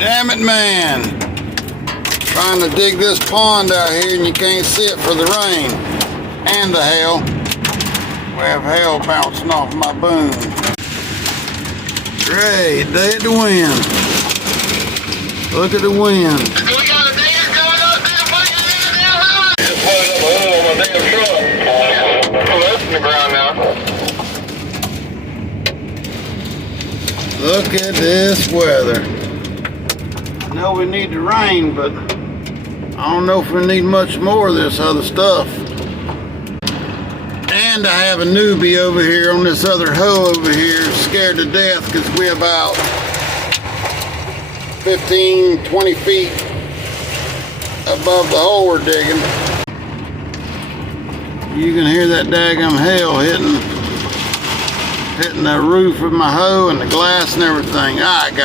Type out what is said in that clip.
Damn it, man. Trying to dig this pond out here and you can't see it for the rain and the hail. We have hail bouncing off my boom. Great day at the wind. Look at the wind. We got a digger coming up there, just put up a hole on my damn truck. Oh, that's in the ground now. Look at this weather. I know we need the rain, but I don't know if we need much more of this other stuff. And I have a newbie over here on this other hoe over here, scared to death because we're about 15, 20 feet above the hole we're digging. You can hear that daggum hail hitting the roof of my hoe and the glass and everything. I got